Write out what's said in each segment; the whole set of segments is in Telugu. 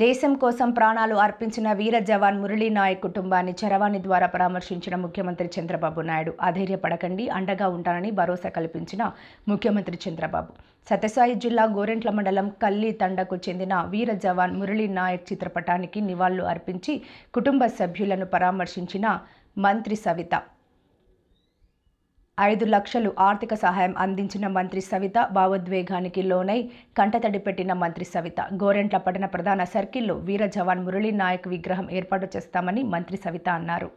దేశం కోసం ప్రాణాలు అర్పించిన వీర జవాన్ మురళీ నాయక్ కుటుంబాన్ని చరవాణి ద్వారా పరామర్శించిన ముఖ్యమంత్రి చంద్రబాబు నాయుడు. అధైర్యపడకండి, అండగా ఉంటానని భరోసా కల్పించిన ముఖ్యమంత్రి చంద్రబాబు సత్యసాయి జిల్లా గోరెంట్ల మండలం కల్లి తండకు చెందిన వీర జవాన్ మురళీ నాయక్ చిత్రపటానికి నివాళులు అర్పించి కుటుంబ సభ్యులను పరామర్శించిన మంత్రి సవిత. 5 లక్షలు ఆర్థిక సహాయం అందించిన మంత్రి సవిత. భావోద్వేగానికి లోనై కంటతడి పెట్టిన మంత్రి సవిత. గోరెంట్ల పట్టణ ప్రధాన సర్కిల్లో వీర జవాన్ మురళీ నాయక్ విగ్రహం ఏర్పాటు చేస్తామని మంత్రి సవిత అన్నారు.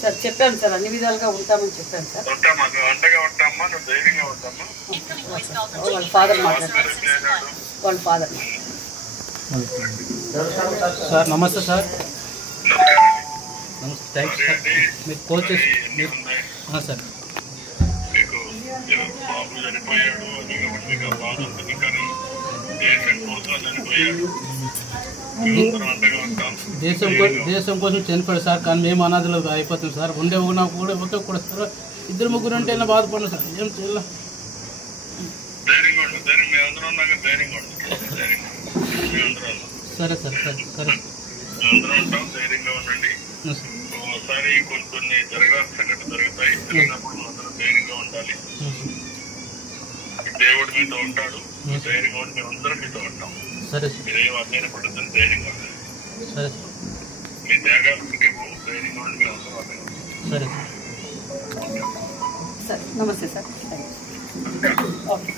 సార్ చెప్పాను సార్, అన్ని విధాలుగా ఉంటామని చెప్పాను సార్. వాళ్ళ ఫాదర్ మాట్లాడారు. వాళ్ళ ఫాదర్ సార్ నమస్తే సార్. నమస్తే, థ్యాంక్స్ సార్. మీరు కోచెస్ సార్. దేశం కోసం చనిపోయాడు సార్, కానీ మేము అనాథలు అయిపోతాం సార్. ఉండే ఉన్నా కూడా సార్, 2-3 అంటే బాధపడినా సార్. ఏం చేయాలి? సరే సార్, సరే సరే. ఒకసారి కొన్ని జరగాల్సిన సంఘటన జరుగుతాయి. జరిగినప్పుడు అందరూ ధైర్యంగా ఉండాలి. దేవుడు మీతో ఉంటాడు, ధైర్యంగా ఉండి మేము అందరం మీతో ఉంటాం. సరే, మీరేం అధ్యయన పడుతుంది, ధైర్యంగా ఉండాలి. సరే, మీ త్యాగాలకి ధైర్యంగా ఉండి మేము అందరం. సరే సార్. నమస్తే సార్. ఓకే.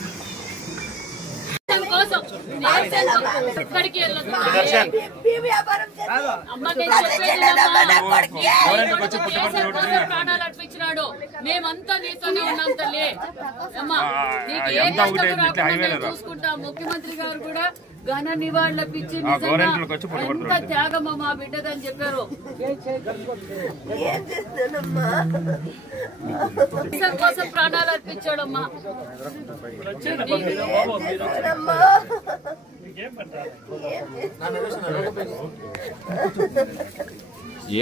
ప్రాణాలు అర్పించినాడు. మేమంతా నీతోనే ఉన్నాం తల్లి. అమ్మా నీకు ఏ చూసుకుంటాం. ముఖ్యమంత్రి గారు కూడా ఘన నివాళులు అర్పించి ఎంత త్యాగమ్మ మా బిడ్డదని చెప్పారు. దేశం కోసం ప్రాణాలు అర్పించాడమ్మా.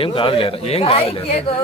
ఏం కాదు, ఏం కాదు.